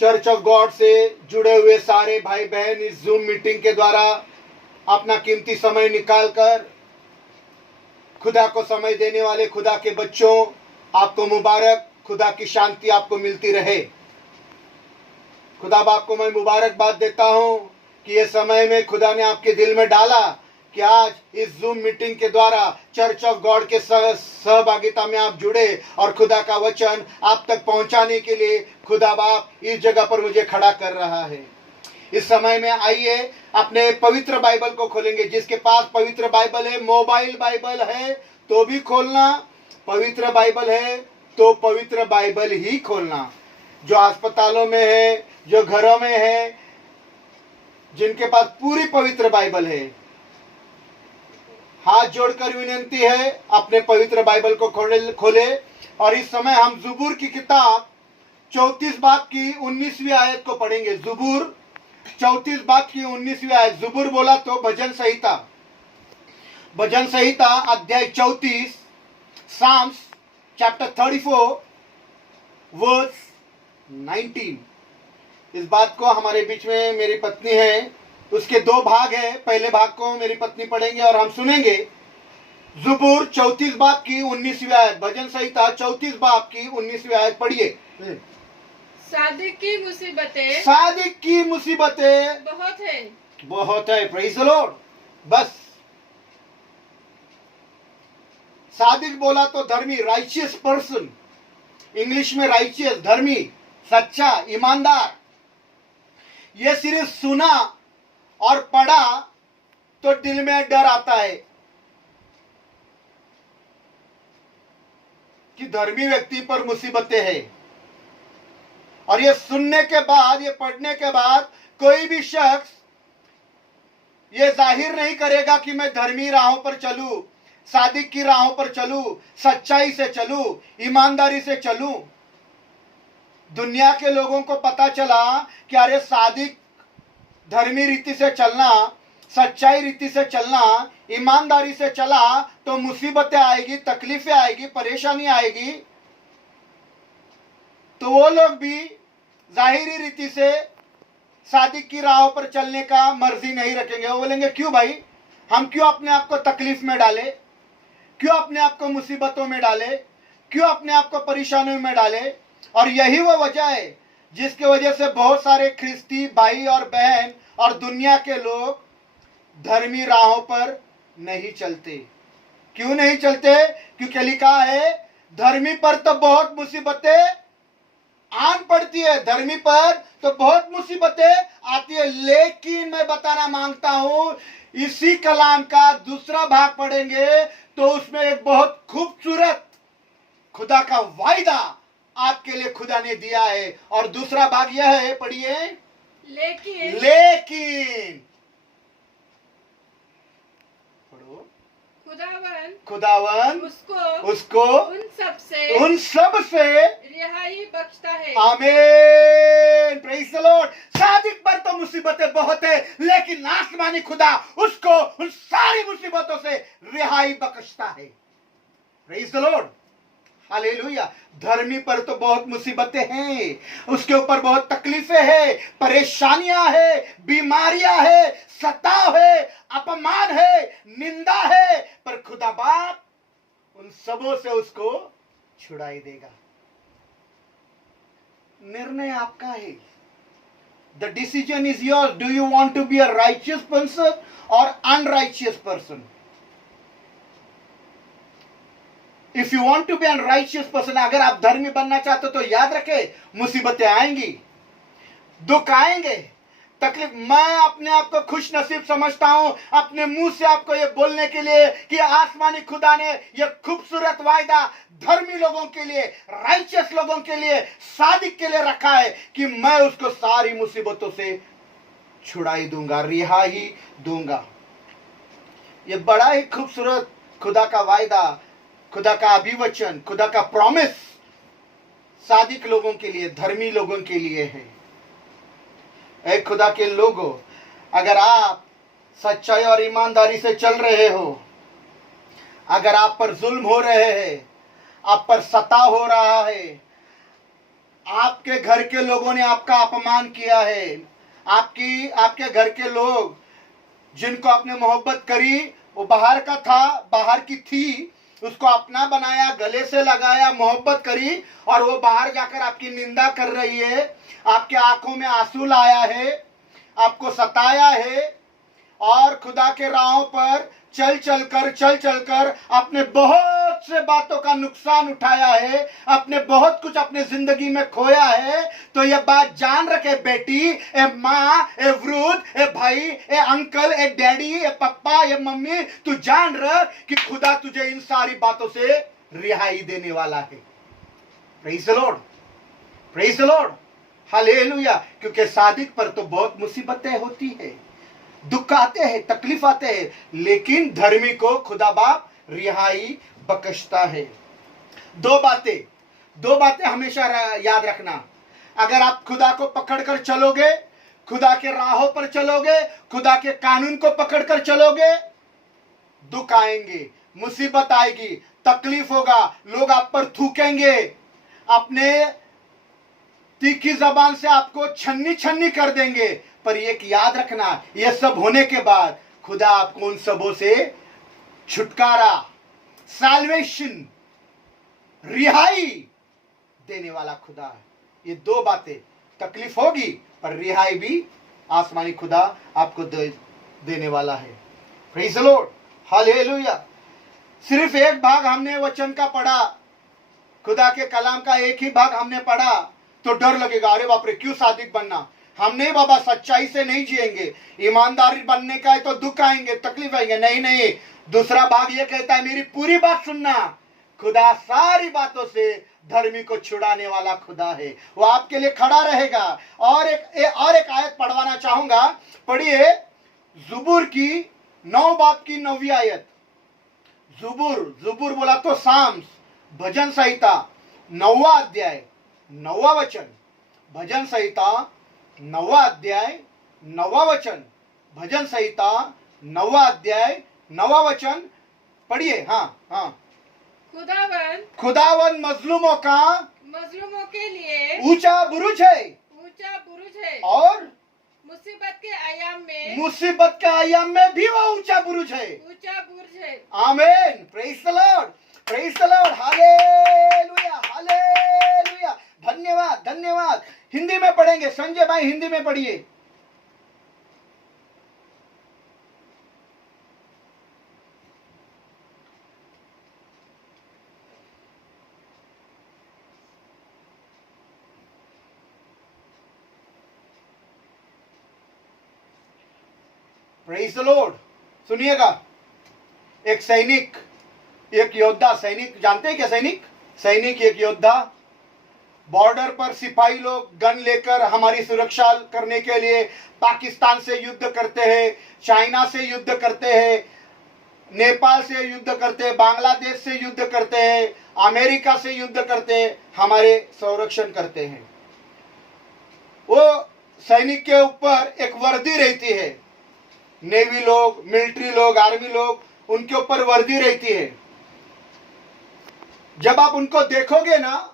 Church of God से जुड़े हुए सारे भाई बहन इस जूम मीटिंग के द्वारा अपना कीमती समय निकालकर खुदा को समय देने वाले खुदा के बच्चों, आपको मुबारक। खुदा की शांति आपको मिलती रहे। खुदा बाप को मैं मुबारकबाद देता हूं कि ये समय में खुदा ने आपके दिल में डाला कि आज इस जूम मीटिंग के द्वारा चर्च ऑफ गॉड के सहभागिता में आप जुड़े और खुदा का वचन आप तक पहुंचाने के लिए खुदा बाप इस जगह पर मुझे खड़ा कर रहा है। इस समय में आइए अपने पवित्र बाइबल को खोलेंगे। जिसके पास पवित्र बाइबल है, मोबाइल बाइबल है तो भी खोलना, पवित्र बाइबल है तो पवित्र बाइबल ही खोलना। जो अस्पतालों में है, जो घरों में है, जिनके पास पूरी पवित्र बाइबल है, हाथ जोड़कर विनंती है अपने पवित्र बाइबल को खोले। और इस समय हम ज़बूर की किताब 34 बाब की 19वीं आयत को पढ़ेंगे। ज़बूर 34 बाब की 19वीं आयत। ज़बूर बोला तो भजन संहिता, भजन संहिता अध्याय 34, साम्स चैप्टर 34 वर्स 19। इस बात को हमारे बीच में मेरी पत्नी है, उसके दो भाग है। पहले भाग को मेरी पत्नी पढ़ेंगे और हम सुनेंगे। ज़बूर 34 बाब की 19वीं आयत, भजन संहिता 34 बाब की 19वीं आयत पढ़िए। सादिक की मुसीबतें, सादिक की मुसीबतें बहुत है, बहुत है। Praise the Lord. बस सादिक बोला तो धर्मी, राइचियस पर्सन, इंग्लिश में राइचियस, धर्मी, सच्चा, ईमानदार। ये सिर्फ सुना और पढ़ा तो दिल में डर आता है कि धर्मी व्यक्ति पर मुसीबतें हैं। और ये सुनने के बाद, ये पढ़ने के बाद कोई भी शख्स ये जाहिर नहीं करेगा कि मैं धर्मी राहों पर चलूं, सादिक की राहों पर चलूं, सच्चाई से चलूं, ईमानदारी से चलूं। दुनिया के लोगों को पता चला कि अरे सादिक धर्मी रीति से चलना, सच्चाई रीति से चलना, ईमानदारी से चला तो मुसीबतें आएगी, तकलीफें आएगी, परेशानी आएगी। तो वो लोग भी जाहिरी रीति से सादिक की राह पर चलने का मर्जी नहीं रखेंगे। वो बोलेंगे क्यों भाई, हम क्यों अपने आप को तकलीफ में डाले, क्यों अपने आप को मुसीबतों में डाले, क्यों अपने आप को परेशानियों में डाले। और यही वो वजह है जिसकी वजह से बहुत सारे ख्रिस्ती भाई और बहन और दुनिया के लोग धर्मी राहों पर नहीं चलते। क्यों नहीं चलते? क्योंकि लिखा है धर्मी पर तो बहुत मुसीबतें आन पड़ती है, धर्मी पर तो बहुत मुसीबतें आती है। लेकिन मैं बताना मांगता हूं, इसी कलाम का दूसरा भाग पढ़ेंगे तो उसमें एक बहुत खूबसूरत खुदा का वायदा आपके लिए खुदा ने दिया है। और दूसरा भाग यह है, पढ़िए। लेकिन पढ़ो। खुदावन उसको उन सब से रिहाई बख्शता है। आमीन, प्रेज़ द लॉर्ड। सादिक पर तो मुसीबतें बहुत है, लेकिन आसमानी खुदा उसको उन सारी मुसीबतों से रिहाई बख्शता है। Praise the Lord, hallelujah. धर्मी पर तो बहुत मुसीबतें हैं, उसके ऊपर बहुत तकलीफें हैं, परेशानियां हैं, बीमारियां हैं, सताव है, अपमान है, निंदा है, पर खुदा बाप उन सबों से उसको छुड़ाई देगा। निर्णय आपका है। The decision is yours. Do you want to be a righteous person और unrighteous person? If you want to be an righteous person, अगर आप धर्मी बनना चाहते हो तो याद रखें मुसीबतें आएंगी, दुख आएंगे, तकलीफ। मैं अपने आप को खुश नसीब समझता हूं अपने मुंह से आपको ये बोलने के लिए कि आसमानी खुदा ने ये खूबसूरत वायदा धर्मी लोगों के लिए, राइचियस लोगों के लिए, सादिक के लिए रखा है कि मैं उसको सारी मुसीबतों से छुड़ाई दूंगा, रिहाई दूंगा। ये बड़ा ही खूबसूरत खुदा का वायदा, खुदा का अभिवचन, खुदा का प्रॉमिस सादिक लोगों के लिए, धर्मी लोगों के लिए है। ऐ खुदा के लोगों, अगर आप सच्चाई और ईमानदारी से चल रहे हो, अगर आप पर जुल्म हो रहे हैं, आप पर सताव हो रहा है, आप आपके घर के लोगों ने आपका अपमान किया है, आपके घर के लोग जिनको आपने मोहब्बत करी, वो बाहर का था, बाहर की थी, उसको अपना बनाया, गले से लगाया, मोहब्बत करी, और वो बाहर जाकर आपकी निंदा कर रही है, आपके आंखों में आंसू लाया है, आपको सताया है, और खुदा के राहों पर चल चलकर अपने बहुत से बातों का नुकसान उठाया है, अपने बहुत कुछ अपने जिंदगी में खोया है। तो ये बात जान रखे बेटी, ए माँ, ए वृद्ध, ए भाई, ए अंकल, ए डैडी, ए पप्पा, ए मम्मी, तू जान रह कि खुदा तुझे इन सारी बातों से रिहाई देने वाला है। Praise the Lord, praise the Lord, hallelujah. क्योंकि सादिक पर तो बहुत मुसीबतें होती है, दुख आते हैं, तकलीफ आते हैं, लेकिन धर्मी को खुदा बाप रिहाई बख्शता है। दो बातें हमेशा याद रखना। अगर आप खुदा को पकड़कर चलोगे, खुदा के राहों पर चलोगे, खुदा के कानून को पकड़कर चलोगे, दुख आएंगे, मुसीबत आएगी, तकलीफ होगा, लोग आप पर थूकेंगे, अपने तीखी जबान से आपको छन्नी कर देंगे। पर एक याद रखना, ये सब होने के बाद खुदा आपको उन सबों से छुटकारा, सैल्वेशन, रिहाई देने वाला खुदा है। ये दो बातें, तकलीफ होगी पर रिहाई भी आसमानी खुदा आपको देने वाला है। Praise the Lord, hallelujah. सिर्फ एक भाग हमने वचन का पढ़ा, खुदा के कलाम का एक ही भाग हमने पढ़ा, तो डर लगेगा, अरे बाप रे, क्यों सादिक बनना? हम नहीं बाबा, सच्चाई से नहीं जिएंगे, ईमानदारी बनने का है तो दुख आएंगे, तकलीफ आएंगे। नहीं, दूसरा भाग ये कहता है मेरी पूरी बात सुनना, खुदा सारी बातों से धर्मी को छुड़ाने वाला खुदा है, वो आपके लिए खड़ा रहेगा। और एक आयत पढ़वाना चाहूंगा, पढ़िए ज़ुबूर की 9 बाब की 9वीं आयत। ज़ुबूर बोला तो साम्स, भजन संहिता 9वां अध्याय 9वां वचन, भजन संहिता 9वां अध्याय 9वां वचन, भजन संहिता 9वां अध्याय 9वां वचन पढ़िए। हाँ। खुदावन मजलूमों के लिए ऊंचा बुरुज है, और मुसीबत के आयाम में भी वो ऊंचा बुरुज है। आमीन, praise the Lord, praise the Lord, hallelujah, hallelujah. धन्यवाद। हिंदी में पढ़ेंगे, संजय भाई हिंदी में पढ़िए। Praise the Lord. सुनिएगा, एक सैनिक, एक योद्धा, सैनिक जानते हैं क्या? सैनिक एक योद्धा, बॉर्डर पर सिपाही लोग गन लेकर हमारी सुरक्षा करने के लिए पाकिस्तान से युद्ध करते हैं, चाइना से युद्ध करते हैं, नेपाल से युद्ध करते हैं, बांग्लादेश से युद्ध करते हैं, अमेरिका से युद्ध करते हैं, हमारे संरक्षण करते हैं। वो सैनिक के ऊपर एक वर्दी रहती है, नेवी लोग, मिलिट्री लोग, आर्मी लोग, उनके ऊपर वर्दी रहती है। जब आप उनको देखोगे ना,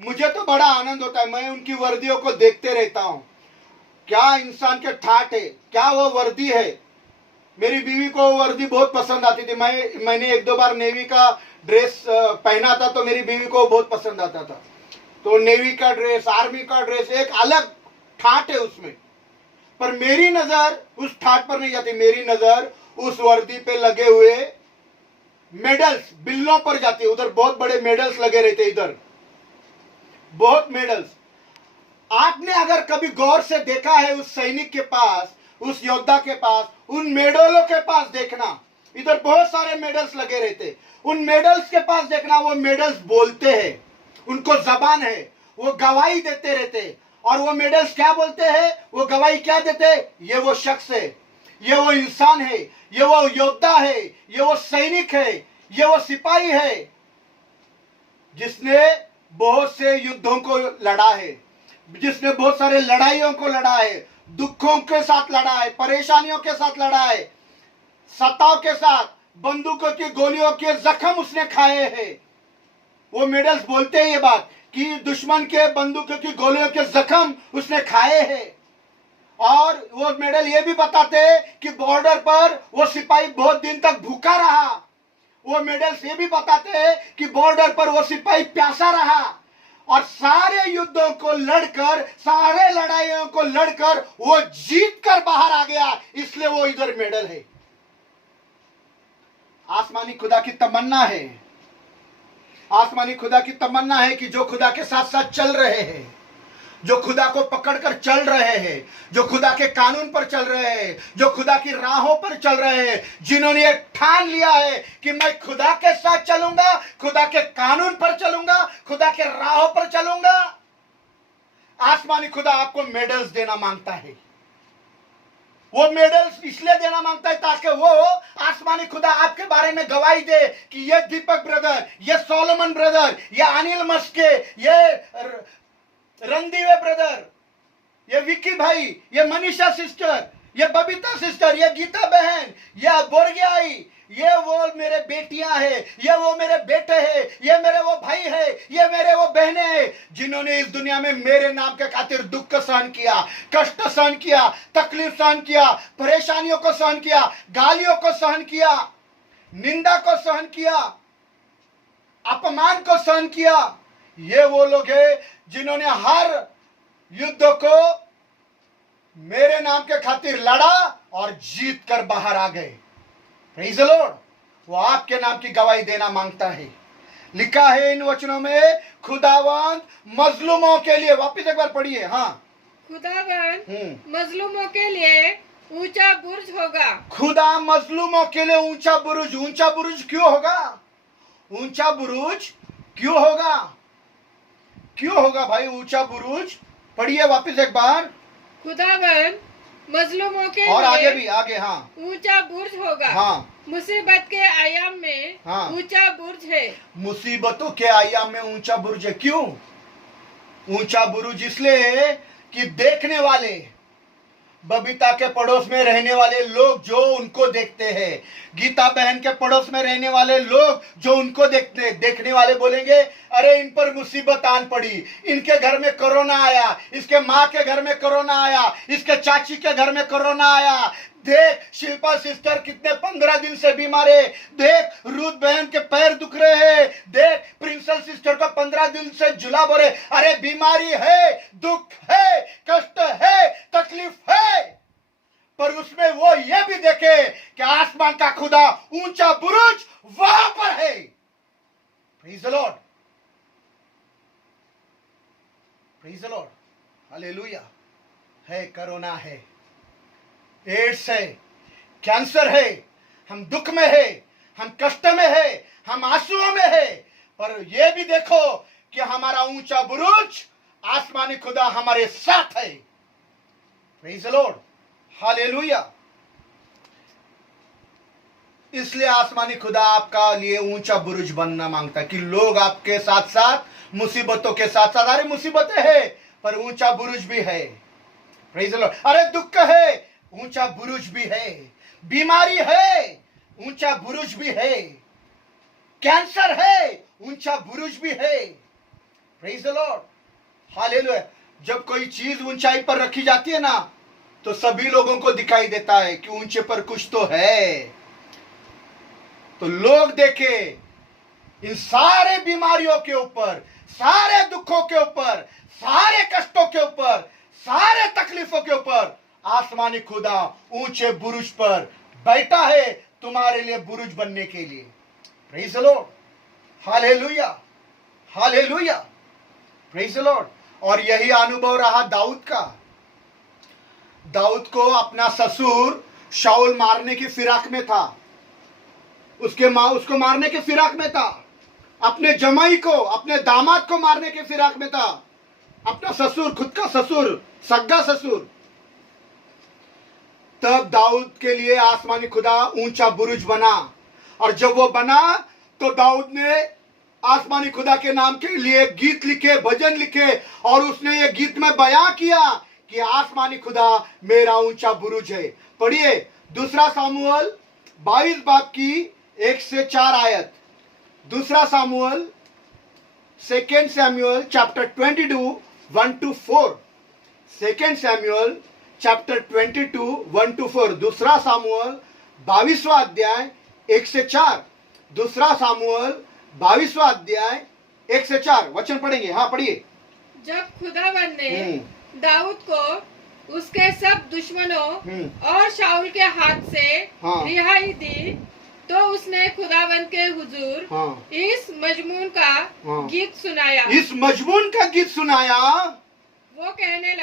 मुझे तो बड़ा आनंद होता है, मैं उनकी वर्दियों को देखते रहता हूं। क्या इंसान के ठाठ है, क्या वो वर्दी है। मेरी बीवी को वो वर्दी बहुत पसंद आती थी। मैंने 1-2 बार नेवी का ड्रेस पहना था, तो मेरी बीवी को बहुत पसंद आता था। तो नेवी का ड्रेस, आर्मी का ड्रेस, एक अलग ठाठ है उसमें। पर मेरी नजर उस ठाठ पर नहीं जाती, मेरी नजर उस वर्दी पे लगे हुए मेडल्स, बिल्लों पर जाती है। उधर बहुत बड़े मेडल्स लगे रहते, इधर बहुत मेडल्स। आपने अगर कभी गौर से देखा है उस सैनिक के पास, उस योद्धा के पास, उन मेडलों के पास देखना, इधर बहुत सारे मेडल्स लगे रहते। उन मेडल्स के पास देखना, वो मेडल्स बोलते हैं, उनको जबान है, वो गवाही देते रहते। और वो मेडल्स क्या बोलते हैं, वो गवाही क्या देते हैं? ये वो शख्स है, ये वो इंसान है, ये वो योद्धा है, ये वो सैनिक है, ये वो सिपाही है जिसने बहुत से युद्धों को लड़ा है, जिसने बहुत सारे लड़ाइयों को लड़ा है, दुखों के साथ लड़ा है, परेशानियों के साथ लड़ा है, सताव के साथ, बंदूकों की गोलियों के जख्म उसने खाए हैं। वो मेडल्स बोलते हैं ये बात कि दुश्मन के बंदूकों की गोलियों के जख्म उसने खाए हैं। और वो मेडल ये भी बताते हैं कि बॉर्डर पर वो सिपाही बहुत दिन तक भूखा रहा। वो मेडल्स ये भी बताते हैं कि बॉर्डर पर वो सिपाही प्यासा रहा और सारे युद्धों को लड़कर, सारे लड़ाइयों को लड़कर वो जीत कर बाहर आ गया, इसलिए वो इधर मेडल है। आसमानी खुदा की तमन्ना है, आसमानी खुदा की तमन्ना है कि जो खुदा के साथ साथ चल रहे हैं, जो खुदा को पकड़कर चल रहे हैं, जो खुदा के कानून पर चल रहे हैं, जो खुदा की राहों पर चल रहे हैं, जिन्होंने ये ठान लिया है कि मैं खुदा के साथ चलूंगा, खुदा के कानून पर चलूंगा, खुदा के राहों पर चलूंगा, आसमानी खुदा आपको मेडल्स देना मांगता है। वो मेडल्स इसलिए देना मांगता है ताकि वो आसमानी खुदा आपके बारे में गवाही दे कि ये दीपक ब्रदर, ये सोलोमन ब्रदर, ये अनिल मस्के, ये रणदीवे ब्रदर, ये विक्की भाई, ये मनीषा सिस्टर, ये बबीता सिस्टर, ये गीता बहन, ये बोरगियाई, ये वो मेरे बेटियां हैं, ये वो मेरे बेटे हैं, ये मेरे वो भाई है, ये मेरे वो बहनें हैं, जिन्होंने इस दुनिया में मेरे नाम के खातिर दुख सहन किया, कष्ट सहन किया, तकलीफ सहन किया, परेशानियों को सहन किया, गालियों को सहन किया, निंदा को सहन किया, अपमान को सहन किया। ये वो लोग हैं जिन्होंने हर युद्ध को मेरे नाम के खातिर लड़ा और जीत कर बाहर आ गए। Praise the Lord. वो आपके नाम की गवाही देना मांगता है। लिखा है इन वचनों में, खुदावंद मजलूमों के लिए, वापिस एक बार पढ़िए। हाँ, खुदावंद मजलूमों के लिए ऊंचा बुर्ज होगा। खुदा मजलूमों के लिए ऊंचा बुरुज। ऊंचा बुरुज क्यों होगा? ऊंचा बुरुज क्यों होगा? क्यों होगा भाई ऊंचा बुरुज? पढ़िए वापिस एक बार। खुदावंद मजलूमों के और लिए आगे भी, आगे। हाँ, ऊंचा बुर्ज होगा। हाँ, मुसीबत के आयाम में हाँ, ऊंचा बुर्ज है। मुसीबतों के आयाम में ऊंचा बुर्ज है। क्यों ऊंचा बुरुज? इसलिए है कि देखने वाले, बबीता के पड़ोस में रहने वाले लोग जो उनको देखते हैं, गीता बहन के पड़ोस में रहने वाले लोग जो उनको देखने वाले बोलेंगे, अरे इन पर मुसीबत आन पड़ी, इनके घर में कोरोना आया, इसके माँ के घर में कोरोना आया, इसके चाची के घर में कोरोना आया। देख शिल्पा सिस्टर कितने 15 दिन से बीमार है, देख रूथ बहन के पैर दुख रहे हैं, देख प्रिंसल सिस्टर को 15 दिन से जुलाब हो रहे। अरे बीमारी है, दुख है, कष्ट है, तकलीफ है, पर उसमें वो ये भी देखे कि आसमान का खुदा ऊंचा बुरुज वहां पर है। Praise the Lord, praise the Lord, hallelujah. है कोरोना है, एड्स है, कैंसर है, हम दुख में है, हम कष्ट में है, हम आंसुओं में है, पर यह भी देखो कि हमारा ऊंचा बुरुज आसमानी खुदा हमारे साथ है। Praise the Lord, hallelujah. इसलिए आसमानी खुदा आपका लिए ऊंचा बुरुज बनना मांगता है कि लोग आपके साथ साथ, मुसीबतों के साथ साथ, अरे मुसीबतें है पर ऊंचा बुरुज भी है। Praise the Lord. अरे दुख है, ऊंचा बुरुज भी है, बीमारी है, ऊंचा बुरुज भी है, कैंसर है, ऊंचा बुरुज भी है। Praise the Lord, hallelujah. जब कोई चीज ऊंचाई पर रखी जाती है ना, तो सभी लोगों को दिखाई देता है कि ऊंचे पर कुछ तो है। तो लोग देखे इन सारे बीमारियों के ऊपर, सारे दुखों के ऊपर, सारे कष्टों के ऊपर, सारे तकलीफों के ऊपर आसमानी खुदा ऊंचे बुरुज पर बैठा है तुम्हारे लिए बुरुज बनने के लिए। Praise the Lord, hallelujah, hallelujah, praise the Lord. और यही अनुभव रहा दाऊद का। दाऊद को अपना ससुर शाऊल मारने की फिराक में था, उसको मारने की फिराक में था, अपने जमाई को, अपने दामाद को मारने की फिराक में था, अपना ससुर, खुद का ससुर, सग्गा ससुर। तब दाऊद के लिए आसमानी खुदा ऊंचा बुरुज बना, और जब वो बना तो दाऊद ने आसमानी खुदा के नाम के लिए गीत लिखे, भजन लिखे, और उसने ये गीत में बयां किया कि आसमानी खुदा मेरा ऊंचा बुरुज है। पढ़िए दूसरा सामुएल 22 बाब की 1 से 4 आयत। दूसरा Samuel 2 Samuel chapter 22 1 to 4. 2 Samuel chapter 22 1 to 4. दूसरा सामुएल 22वां अध्याय 1 से 4. दूसरा सामुएल 22वां अध्याय 1 से 4 वचन पढ़ेंगे. हाँ पढ़िए. जब खुदावन ने दाऊद को उसके सब दुश्मनों और शाऊल के हाथ से रिहाई दी, तो उसने खुदावन के हुजूर इस मजमून का गीत सुनाया. इस मजमून का गीत सुनाया. वो कहने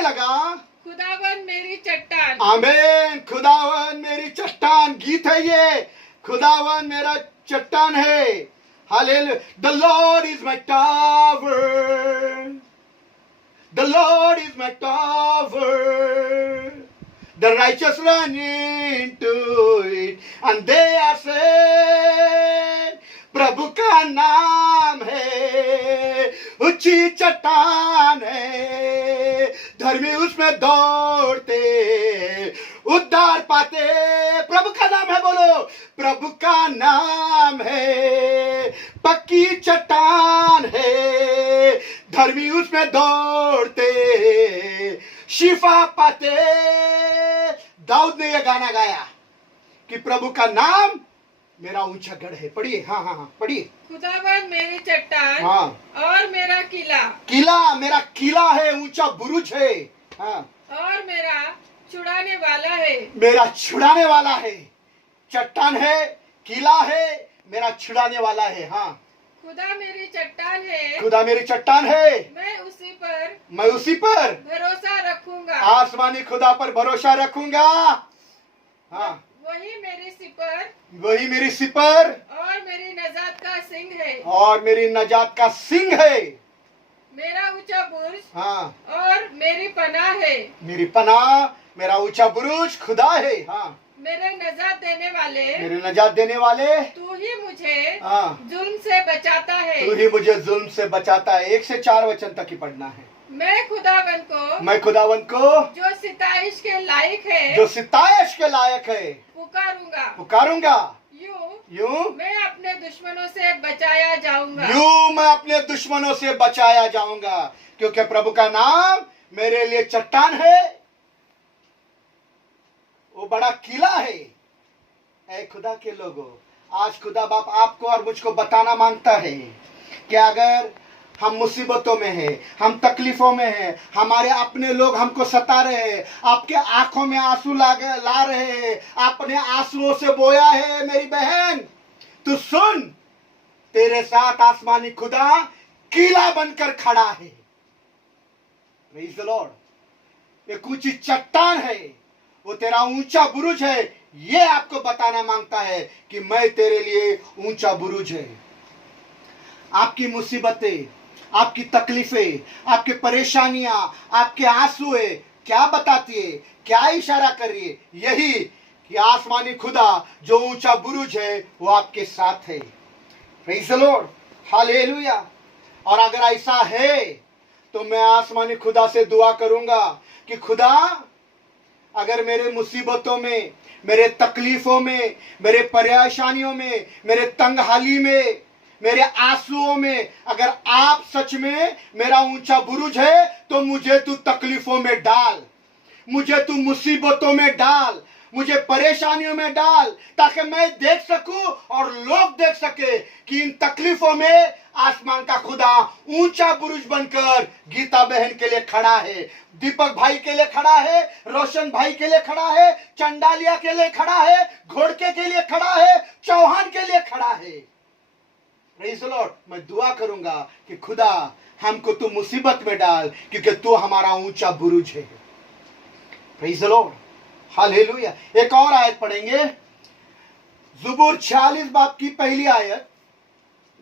लगा खुदावन मेरी चट्टान. आमीन. खुदावन मेरी चट्टान गीत है ये. खुदावन मेरा चट्टान है. Hallelujah. The Lord is my tower. The Lord is my tower. The righteous run into it and they are saved. प्रभु का नाम है, ऊंची चट्टान है, धर्मी उसमें दौड़ते उद्धार पाते. प्रभु का नाम है. बोलो. प्रभु का नाम है, पक्की चट्टान है, धर्मी उसमें दौड़ते शिफा पाते. दाऊद ने यह गाना गाया कि प्रभु का नाम मेरा ऊंचा गढ़ है. पढ़िए. हाँ हाँ हाँ पढ़िए. खुदावन मेरी चट्टान और मेरा किला मेरा किला है, ऊंचा बुरुज है. हाँ. और मेरा छुड़ाने वाला है. चट्टान है, किला है, मेरा छुड़ाने वाला है. हाँ. खुदा मेरी चट्टान है. मैं उसी पर भरोसा रखूंगा. आसमानी खुदा पर भरोसा रखूंगा. हाँ. वही मेरी सिपर और मेरी नजात का सिंह है. मेरा ऊंचा बुर्ज. हाँ. और मेरी पनाह मेरा ऊंचा बुर्ज खुदा है. हाँ. मेरे नजात देने वाले तू ही मुझे जुल्म से बचाता है. 1 से 4 वचन तक ही पढ़ना है. मैं खुदावन को जो सिताइश के लायक है पुकारूंगा. यूं मैं अपने दुश्मनों से बचाया जाऊंगा. क्योंकि प्रभु का नाम मेरे लिए चट्टान है, वो बड़ा किला है. ऐ खुदा के लोगों, आज खुदा बाप आपको और मुझको बताना मांगता है कि अगर हम मुसीबतों में हैं, हम तकलीफों में हैं, हमारे अपने लोग हमको सता रहे हैं, आपके आंखों में आंसू ला रहे हैं, आपने आंसुओं से बोया है, मेरी बहन तू सुन, तेरे साथ आसमानी खुदा किला बनकर खड़ा है. Praise the Lord. एक ऊंची चट्टान है, वो तेरा ऊंचा बुरुज है. ये आपको बताना मांगता है कि मैं तेरे लिए ऊंचा बुरुज है. आपकी मुसीबतें, आपकी तकलीफें, आपकी परेशानियां, आपके आंसुए क्या बताती है, क्या इशारा कर रही है? यही कि आसमानी खुदा जो ऊंचा बुरुज है वो आपके साथ है. Praise the Lord. हालेलुया. और अगर ऐसा है तो मैं आसमानी खुदा से दुआ करूंगा कि खुदा अगर मेरे मुसीबतों में, मेरे तकलीफों में, मेरे परेशानियों में, मेरे तंगहाली में, मेरे आंसुओं में अगर आप सच में मेरा ऊंचा बुरुज है तो मुझे तू तकलीफों में डाल, मुझे तू मुसीबतों में डाल, मुझे परेशानियों में डाल, ताकि मैं देख सकूं और लोग देख सके कि इन तकलीफों में आसमान का खुदा ऊंचा बुरुज बनकर गीता बहन के लिए खड़ा है, दीपक भाई के लिए खड़ा है, रोशन भाई के लिए खड़ा है, चंडालिया के लिए खड़ा है, घोड़के के लिए खड़ा है, चौहान के लिए खड़ा है. Praise the Lord. मैं दुआ करूंगा कि खुदा हमको तू मुसीबत में डाल, क्योंकि तू हमारा ऊंचा बुरुज है. Praise the Lord. हालेलुया. एक और आयत पढ़ेंगे. ज़ुबूर 46 बाब की पहली आयत.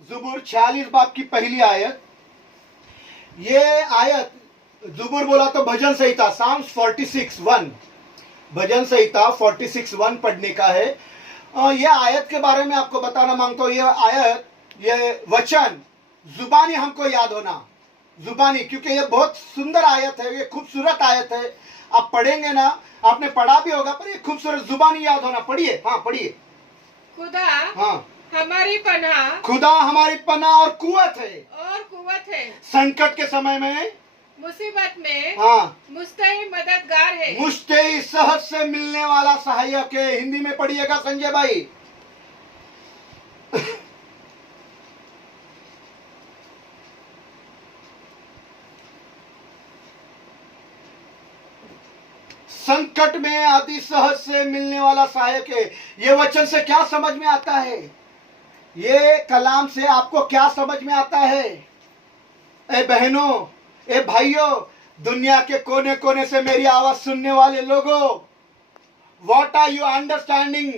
ज़ुबूर 46 बाब की पहली आयत. ये आयत ज़ुबूर बोला तो भजन संहिता साम्स 46:1, भजन संहिता 46:1 पढ़ने का है. यह आयत के बारे में आपको बताना मांगता हूं. यह आयत, यह वचन जुबानी हमको याद होना, जुबानी, क्योंकि यह बहुत सुंदर आयत है, ये खूबसूरत आयत है. आप पढ़ेंगे ना, आपने पढ़ा भी होगा, पर ये खूबसूरत जुबानी याद होना. पढ़िए. हाँ पढ़िए. खुदा हमारी पनाह खुदा हमारी पनाह और कुवत है। और कुवत है। संकट के समय में, मुसीबत में हाँ, मुस्तई मददगार है। मुझते सहज से मिलने वाला सहायक है। हिंदी में पढ़िएगा संजय भाई। संकट में अति सहज से मिलने वाला सहायक है। ये वचन से क्या समझ में आता है? ये कलाम से आपको क्या समझ में आता है? ए बहनों, ए भाइयों, दुनिया के कोने कोने से मेरी आवाज सुनने वाले लोगों, what are you understanding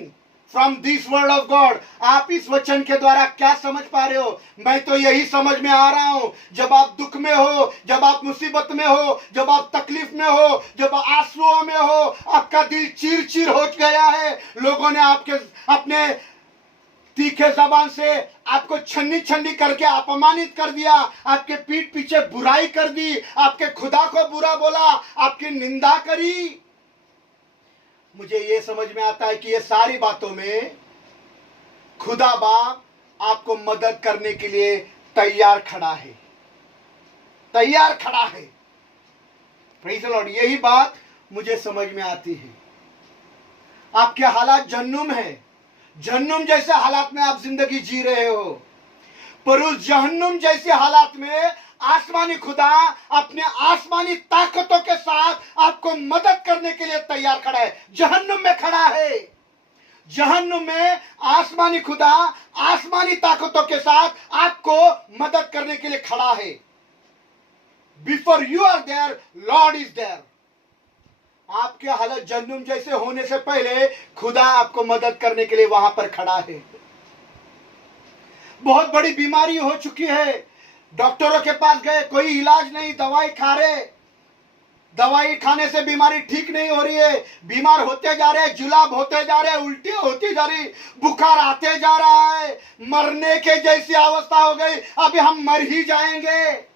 from this word of God? आप इस वचन के द्वारा क्या समझ पा रहे हो? मैं तो यही समझ में आ रहा हूं, जब आप दुख में हो, जब आप मुसीबत में हो, जब आप तकलीफ में हो, जब आंसुओं में हो, आपका दिल चीर चीर हो गया है, लोगों ने आपके अपने तीखे जबान से आपको छन्नी छन्नी करके अपमानित कर दिया, आपके पीठ पीछे बुराई कर दी, आपके खुदा को बुरा बोला, आपकी निंदा करी। मुझे ये समझ में आता है कि ये सारी बातों में खुदा बाप आपको मदद करने के लिए तैयार खड़ा है, तैयार खड़ा है। Praise the Lord. यही बात मुझे समझ में आती है। आपके हालात जहन्नुम है, जहन्नुम जैसे हालात में आप जिंदगी जी रहे हो, पर उस जहन्नुम जैसे हालात में आसमानी खुदा अपने आसमानी ताकतों के साथ आपको मदद करने के लिए तैयार खड़ा है। जहन्नुम में खड़ा है, जहन्नुम में आसमानी खुदा आसमानी ताकतों के साथ आपको मदद करने के लिए खड़ा है। Before you are there, Lord is there. आपके हालत जहन्नुम जैसे होने से पहले खुदा आपको मदद करने के लिए वहां पर खड़ा है। बहुत बड़ी बीमारी हो चुकी है, डॉक्टरों के पास गए, कोई इलाज नहीं, दवाई खा रहे, दवाई खाने से बीमारी ठीक नहीं हो रही है, बीमार होते जा रहे हैं, जुलाब होते जा रहे हैं, उल्टी होती जा रही, बुखार आते जा रहा है, मरने के जैसी अवस्था हो गई, अभी हम मर ही जाएंगे।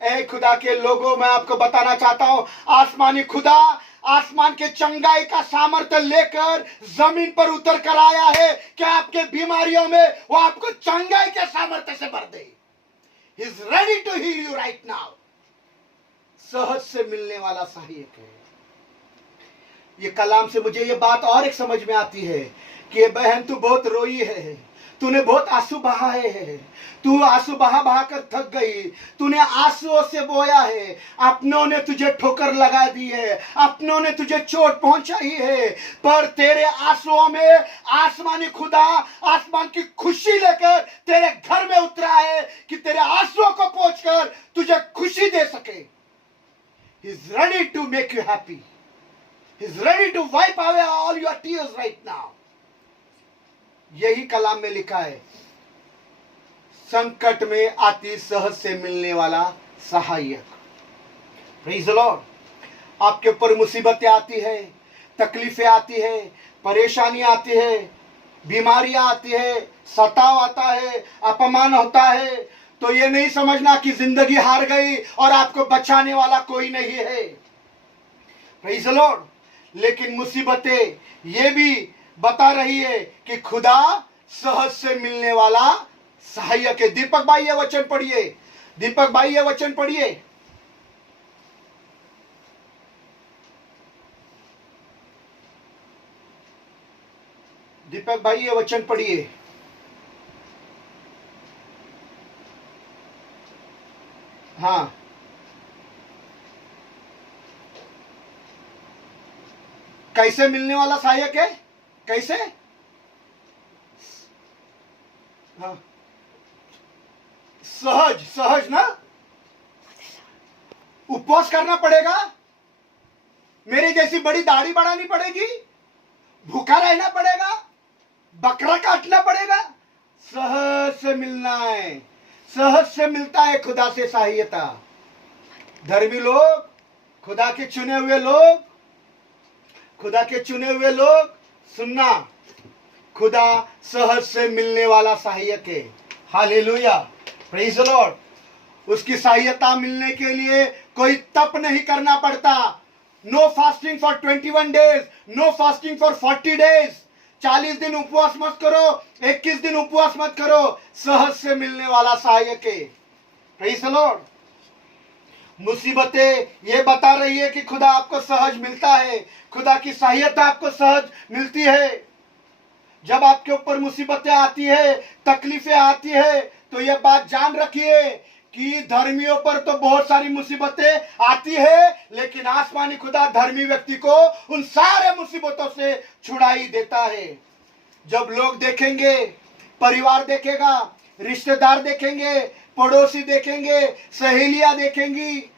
ए खुदा के लोगों, मैं आपको बताना चाहता हूं, आसमानी खुदा आसमान के चंगाई का सामर्थ्य लेकर जमीन पर उतर कर आया है कि आपके बीमारियों में वो आपको चंगाई के सामर्थ्य से भर दे। He is ready to heal you right now. सहज से मिलने वाला सहायक है। ये कलाम से मुझे ये बात और एक समझ में आती है कि ये बहन, तू बहुत रोई है, तूने बहुत आंसू बहाए है, तू आंसू बहा बहा कर थक गई, तूने आंसुओं से बोया है, अपनों ने तुझे ठोकर लगा दी है, अपनों ने तुझे चोट पहुंचाई है, पर तेरे आंसुओं में आसमानी खुदा आसमान की खुशी लेकर तेरे घर में उतरा है कि तेरे आंसुओं को पोंछकर तुझे खुशी दे सके। He is ready to make you happy. He is ready to wipe away all your tears right now. यही कलाम में लिखा है, संकट में अति सहज से मिलने वाला सहायक। Praise the Lord. आपके ऊपर मुसीबतें आती है, तकलीफें आती है, परेशानी आती है, बीमारियां आती है, सताव आता है, अपमान होता है, तो ये नहीं समझना कि जिंदगी हार गई और आपको बचाने वाला कोई नहीं है। Praise the Lord. लेकिन मुसीबतें ये भी बता रही है कि खुदा सहज से मिलने वाला सहायक है। दीपक भाई ये वचन पढ़िए, दीपक भाई ये वचन पढ़िए। दीपक भाई ये वचन पढ़िए। हाँ, कैसे मिलने वाला सहायक है? कैसे? हाँ, सहज, सहज ना, उपवास करना पड़ेगा, मेरी जैसी बड़ी दाढ़ी बढ़ानी पड़ेगी, भूखा रहना पड़ेगा, बकरा काटना पड़ेगा, सहज से मिलना है। सहज से मिलता है खुदा से सहायता। धर्मी लोग, खुदा के चुने हुए लोग, खुदा के चुने हुए लोग, सुनना, खुदा सहज से मिलने वाला सहायक है। Hallelujah, praise the Lord. उसकी सहायता मिलने के लिए कोई तप नहीं करना पड़ता। No fasting for 21 days, no fasting for 40 days। 40 दिन उपवास मत करो, 21 दिन उपवास मत करो, सहज से मिलने वाला सहायक है। Praise the Lord. मुसीबतें ये बता रही है कि खुदा आपको सहज मिलता है, खुदा की सहायता आपको सहज मिलती है। जब आपके ऊपर मुसीबतें आती है, तकलीफें आती है, तो यह बात जान रखिए कि धर्मियों पर तो बहुत सारी मुसीबतें आती है, लेकिन आसमानी खुदा धर्मी व्यक्ति को उन सारे मुसीबतों से छुड़ाई देता है। जब लोग देखेंगे, परिवार देखेगा, रिश्तेदार देखेंगे, पड़ोसी देखेंगे, सहेलियां देखेंगी,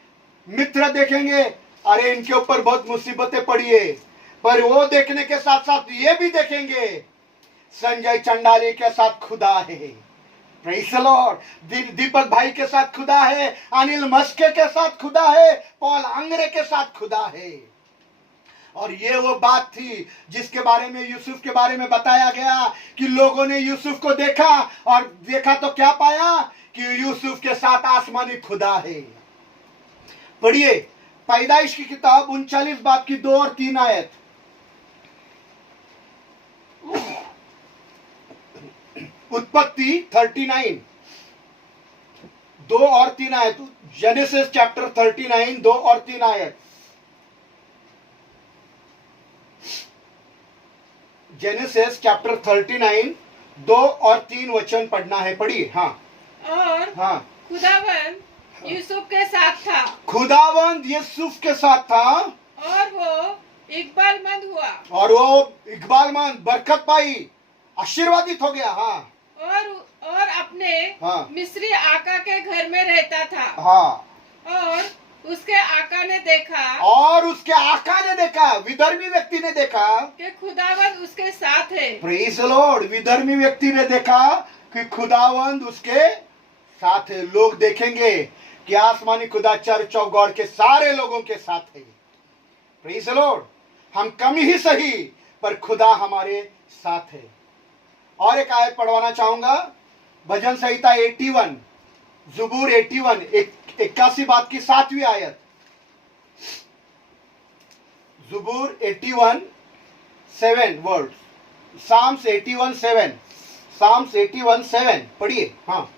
मित्र देखेंगे, अरे इनके ऊपर बहुत मुसीबतें पड़ी है, पर वो देखने के साथ साथ ये भी देखेंगे संजय चंडाली के साथ खुदा है। Praise the Lord. दीपक भाई के साथ खुदा है, अनिल मस्के के साथ खुदा है, पॉल आंग्रे के साथ खुदा है। और ये वो बात थी जिसके बारे में, यूसुफ के बारे में बताया गया कि लोगों ने यूसुफ को देखा और देखा तो क्या पाया कि यूसुफ के साथ आसमानी खुदा है। पढ़िए पैदाइश की किताब 39 बाब की 2 और 3 आयत। उत्पत्ति 39 2 और 3 आयत। जेनेसिस चैप्टर 39 2 और 3 आयत। जेनेसिस चैप्टर 39 2 और 3 वचन पढ़ना है। पढ़िए। हाँ और हाँ। खुदावन यूसुफ के साथ था, खुदावंद यूसुफ के साथ था और वो इकबालमंद हुआ, और वो इकबालमंद, बरकत पाई, आशीर्वादित हो गया। हाँ और अपने हाँ। मिस्री आका के घर में रहता था। हाँ। और उसके आका ने देखा, और उसके आका ने देखा, विधर्मी व्यक्ति ने देखा कि खुदावन उसके साथ है। Praise the Lord. विधर्मी व्यक्ति ने देखा कि खुदावंद उसके साथ है। लोग देखेंगे कि आसमानी खुदा चर चौगौर के सारे लोगों के साथ है। Praise the Lord. हम कम ही सही, पर खुदा हमारे साथ है। और एक आयत पढ़वाना चाहूंगा, भजन संहिता 81, ज़ुबूर 81 81 बात की 7वीं आयत। ज़ुबूर 81 7 वर्ड। साम्स 81 7। साम्स 81 7 पढ़िए। हाँ।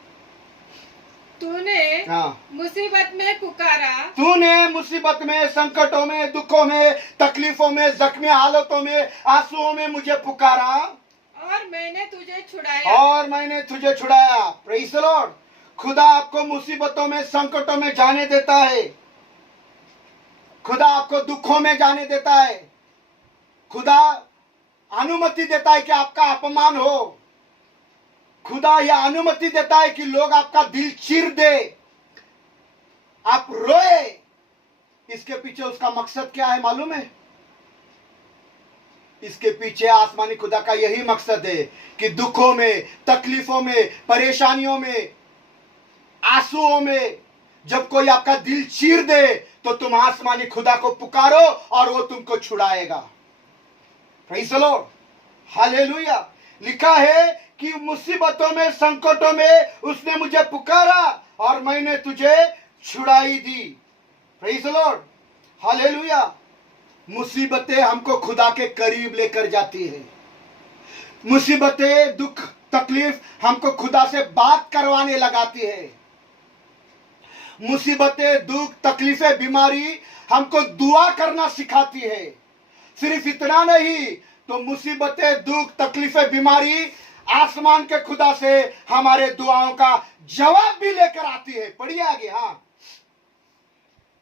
तूने हाँ। मुसीबत में पुकारा, तूने मुसीबत में, संकटों में, दुखों में, तकलीफों में, जख्मी हालतों में, आंसुओं में मुझे पुकारा और मैंने तुझे छुड़ाया। और मैंने तुझे छुड़ाया। Praise the Lord. खुदा आपको मुसीबतों में, संकटों में जाने देता है। खुदा आपको दुखों में जाने देता है। खुदा अनुमति देता है कि आपका अपमान हो। खुदा यह अनुमति देता है कि लोग आपका दिल चीर दे, आप रोए। इसके पीछे उसका मकसद क्या है मालूम है? इसके पीछे आसमानी खुदा का यही मकसद है कि दुखों में, तकलीफों में, परेशानियों में, आंसुओं में जब कोई आपका दिल चीर दे तो तुम आसमानी खुदा को पुकारो और वो तुमको छुड़ाएगा। Praise the Lord. हालेलुया। लिखा है कि मुसीबतों में, संकटों में उसने मुझे पुकारा और मैंने तुझे छुड़ाई दी। Praise the Lord. हालेलुया। मुसीबतें हमको खुदा के करीब लेकर जाती है। मुसीबतें, दुख, तकलीफ हमको खुदा से बात करवाने लगाती है। मुसीबतें, दुख, तकलीफें, बीमारी हमको दुआ करना सिखाती है। सिर्फ इतना नहीं, तो मुसीबतें, दुख, तकलीफें, बीमारी आसमान के खुदा से हमारे दुआओं का जवाब भी लेकर आती है। पढ़िए आगे। हाँ।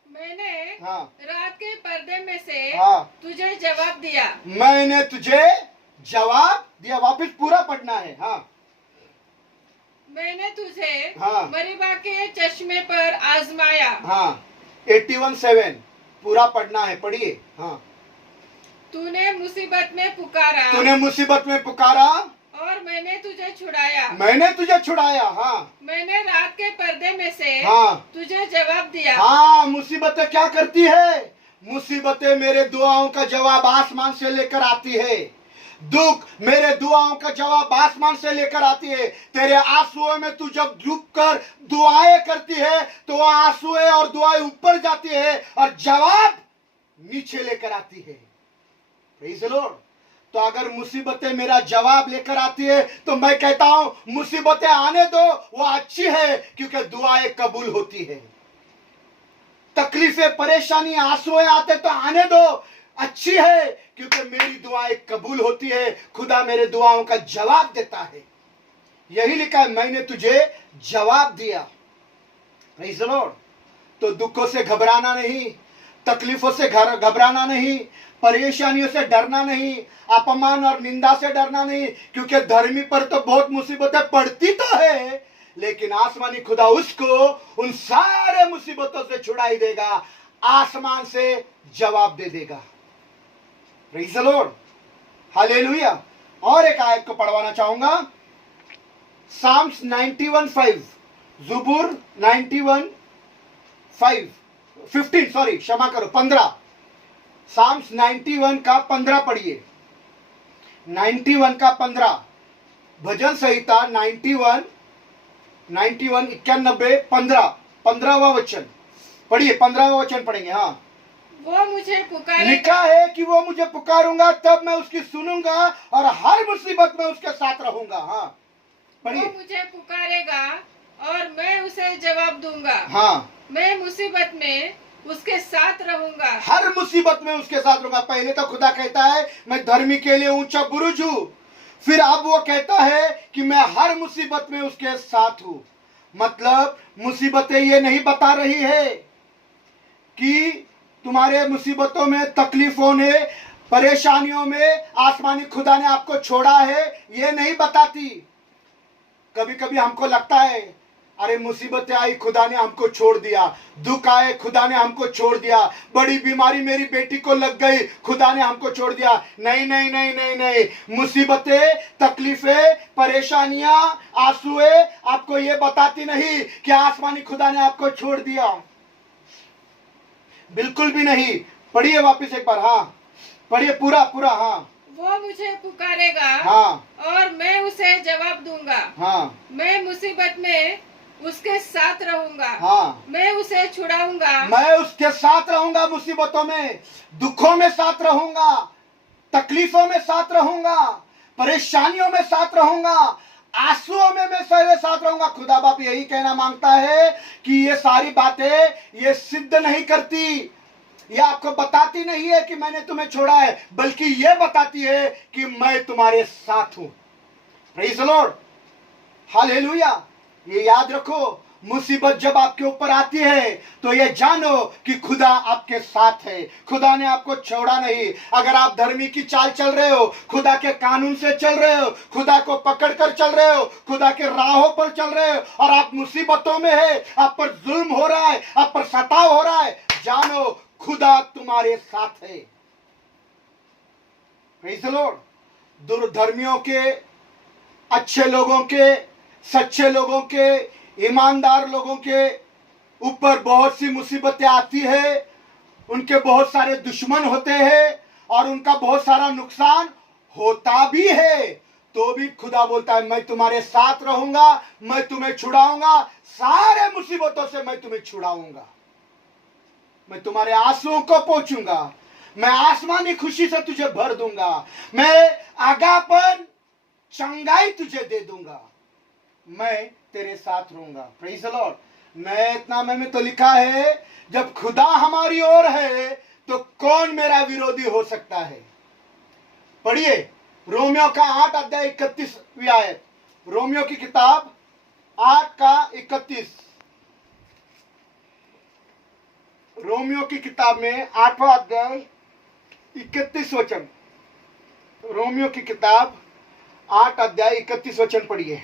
मैंने हाँ। रात के पर्दे में से हाँ। तुझे जवाब दिया। मैंने तुझे जवाब दिया। वापस पूरा पढ़ना है। हाँ। मैंने तुझे हाँ। मरीबा के चश्मे पर आजमाया। हाँ। 81 7 पूरा पढ़ना है। पढ़िए। हाँ। तूने मुसीबत में पुकारा, तूने मुसीबत में पुकारा और मैंने तुझे छुड़ाया। मैंने तुझे छुड़ाया। हाँ। मैंने रात के पर्दे में से हाँ। तुझे जवाब दिया। हाँ। मुसीबतें क्या करती है? मुसीबतें मेरे दुआओं का जवाब आसमान से लेकर आती है। दुख मेरे दुआओं का जवाब आसमान से लेकर आती है। तेरे आंसुओं में तू जब डूब कर दुआएं करती है तो वह आंसुएं और दुआएं ऊपर जाती है और जवाब नीचे लेकर आती है। Praise the Lord. तो अगर मुसीबतें मेरा जवाब लेकर आती है तो मैं कहता हूं मुसीबतें आने दो, वो अच्छी है, क्योंकि दुआएं कबूल होती है। तकलीफें, परेशानी, आंसुएं आते तो आने दो, अच्छी है, क्योंकि मेरी दुआएं कबूल होती है, खुदा मेरे दुआओं का जवाब देता है। यही लिखा है, मैंने तुझे जवाब दिया। Praise the Lord. तो दुखों से घबराना नहीं, तकलीफों से घबराना नहीं, परेशानियों से डरना नहीं, अपमान और निंदा से डरना नहीं, क्योंकि धर्मी पर तो बहुत मुसीबतें पड़ती तो है, लेकिन आसमानी खुदा उसको उन सारे मुसीबतों से छुड़ाई देगा, आसमान से जवाब दे देगा। Praise the Lord, hallelujah. और एक आयत को पढ़वाना चाहूंगा, साम्स 91:5, ज़ुबूर 91:15, सॉरी क्षमा करो 15, साम्स 91 का 15 पढ़िए। 91 का 15, भजन संहिता 91 91 15वां वचन पढ़िए, 15वां वचन पढ़ेंगे। हाँ, वो मुझे पुकारेगा, लिखा है कि वो मुझे पुकारूंगा तब मैं उसकी सुनूंगा और हर मुसीबत में उसके साथ रहूंगा। हाँ वो पढ़िए। मुझे पुकारेगा और मैं उसे जवाब दूंगा। हाँ, मैं मुसीबत में उसके साथ रहूंगा। हर मुसीबत में उसके साथ रहूंगा। पहले तो खुदा कहता है मैं धर्मी के लिए ऊंचा बुरुज हूं, फिर अब वो कहता है कि मैं हर मुसीबत में उसके साथ हूं। मतलब मुसीबतें ये नहीं बता रही है कि तुम्हारे मुसीबतों में, तकलीफों ने, परेशानियों में आसमानी खुदा ने आपको छोड़ा है, ये नहीं बताती। कभी कभी हमको लगता है अरे मुसीबतें आई, खुदा ने हमको छोड़ दिया, दुख आए, खुदा ने हमको छोड़ दिया, बड़ी बीमारी मेरी बेटी को लग गई, खुदा ने हमको छोड़ दिया। नहीं नहीं नहीं नहीं नहीं, मुसीबतें, तकलीफें, परेशानियां, आंसुए आपको ये बताती नहीं कि आसमानी खुदा ने आपको छोड़ दिया, बिल्कुल भी नहीं। पढ़िए वापस एक बार। हाँ पढ़िए पूरा पूरा। हाँ, वो मुझे पुकारेगा हाँ, और मैं उसे जवाब दूंगा। हाँ, मैं मुसीबत में उसके साथ रहूंगा। हाँ, मैं उसे छुड़ाऊंगा। मैं उसके साथ रहूंगा, मुसीबतों में, दुखों में साथ रहूंगा, तकलीफों में साथ रहूंगा, परेशानियों में साथ रहूंगा, आंसुओं में मैं सारे साथ रहूंगा। खुदा बाप यही कहना मांगता है कि ये सारी बातें ये सिद्ध नहीं करती, ये आपको बताती नहीं है कि मैंने तुम्हें छोड़ा है, बल्कि ये बताती है कि मैं तुम्हारे साथ हूं। Praise the Lord, hallelujah. ये याद रखो, मुसीबत जब आपके ऊपर आती है तो ये जानो कि खुदा आपके साथ है, खुदा ने आपको छोड़ा नहीं। अगर आप धर्मी की चाल चल रहे हो, खुदा के कानून से चल रहे हो, खुदा को पकड़ कर चल रहे हो, खुदा के राहों पर चल रहे हो, और आप मुसीबतों में है, आप पर जुल्म हो रहा है, आप पर सताव हो रहा है, जानो खुदा तुम्हारे साथ है। Praise the Lord. दुर्धर्मियों के, अच्छे लोगों के, सच्चे लोगों के, ईमानदार लोगों के ऊपर बहुत सी मुसीबतें आती है, उनके बहुत सारे दुश्मन होते हैं और उनका बहुत सारा नुकसान होता भी है, तो भी खुदा बोलता है मैं तुम्हारे साथ रहूंगा, मैं तुम्हें छुड़ाऊंगा, सारे मुसीबतों से मैं तुम्हें छुड़ाऊंगा, मैं तुम्हारे आंसुओं को पोंछूंगा, मैं आसमानी खुशी से तुझे भर दूंगा, मैं आगापन, चंगाई तुझे दे दूंगा, मैं तेरे साथ रहूंगा। Praise the Lord. नए नामे में तो लिखा है जब खुदा हमारी ओर है तो कौन मेरा विरोधी हो सकता है। पढ़िए रोमियो का 8 अध्याय 31वीं आयत, रोमियो की किताब 8 का 31, रोमियो की किताब में 8वां अध्याय 31 वचन, रोमियो की किताब 8 अध्याय 31 वचन पढ़िए।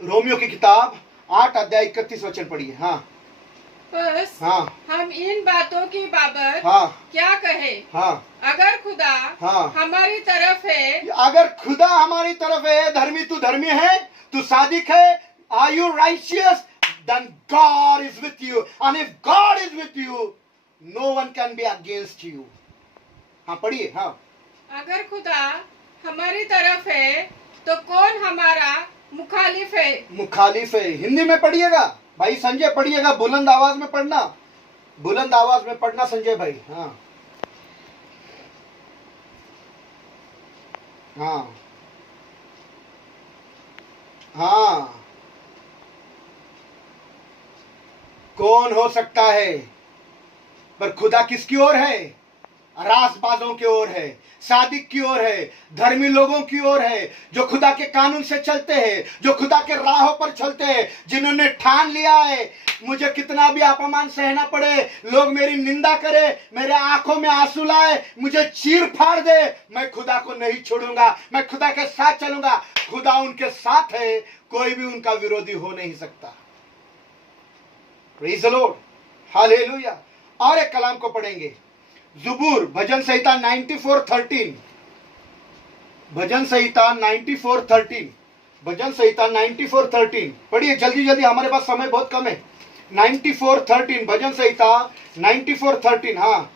रोमियो की किताब 8 अध्याय 31 वचन पढ़िए। हाँ बस हाँ हम इन बातों की बाबत हाँ क्या कहे? हाँ अगर खुदा हाँ। हमारी तरफ है, अगर खुदा हमारी तरफ है, धर्मी तू धर्मी है, तू सादिक है, are you righteous, then God is with you, and if God is with you, no one can be against you। हाँ पढ़िए। हाँ, अगर खुदा हमारी तरफ है तो कौन हमारा मुखालिफ है? मुखालिफ है। हिंदी में पढ़िएगा भाई संजय, पढ़िएगा, बुलंद आवाज में पढ़ना, बुलंद आवाज में पढ़ना संजय भाई। हाँ हाँ हाँ, कौन हो सकता है, पर खुदा किसकी ओर है? रासबाजों की ओर है, सादिक की ओर है, धर्मी लोगों की ओर है, जो खुदा के कानून से चलते हैं, जो खुदा के राहों पर चलते हैं, जिन्होंने ठान लिया है मुझे कितना भी अपमान सहना पड़े, लोग मेरी निंदा करे, मेरे आंखों में आंसू लाए, मुझे चीर फाड़ दे, मैं खुदा को नहीं छोड़ूंगा, मैं खुदा के साथ चलूंगा। खुदा उनके साथ है, कोई भी उनका विरोधी हो नहीं सकता। Praise the Lord, hallelujah. और एक कलाम को पढ़ेंगे, ज़ुबूर भजन संहिता 94:13, भजन संहिता 94:13, भजन संहिता 94:13 पढ़िए जल्दी जल्दी, हमारे पास समय बहुत कम है। 94:13, भजन संहिता 94:13, हाँ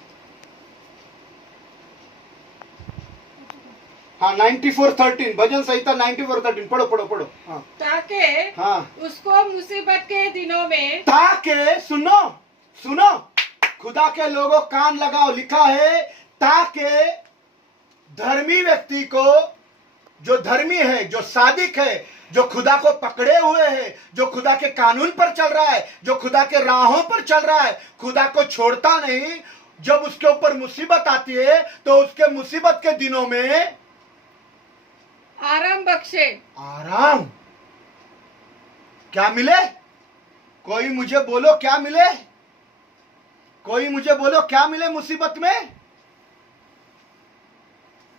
हाँ 94:13, भजन संहिता 94:13, पढ़ो पढ़ो पढ़ो। हाँ ताकि हाँ, उसको मुसीबत के दिनों में, ताकि सुनो सुनो, खुदा के लोगों कान लगाओ, लिखा है ताकि धर्मी व्यक्ति को, जो धर्मी है, जो सादिक है, जो खुदा को पकड़े हुए है, जो खुदा के कानून पर चल रहा है, जो खुदा के राहों पर चल रहा है, खुदा को छोड़ता नहीं, जब उसके ऊपर मुसीबत आती है तो उसके मुसीबत के दिनों में आराम बख्शे। आराम क्या मिले? कोई मुझे बोलो क्या मिले? कोई मुझे बोलो क्या मिले मुसीबत में?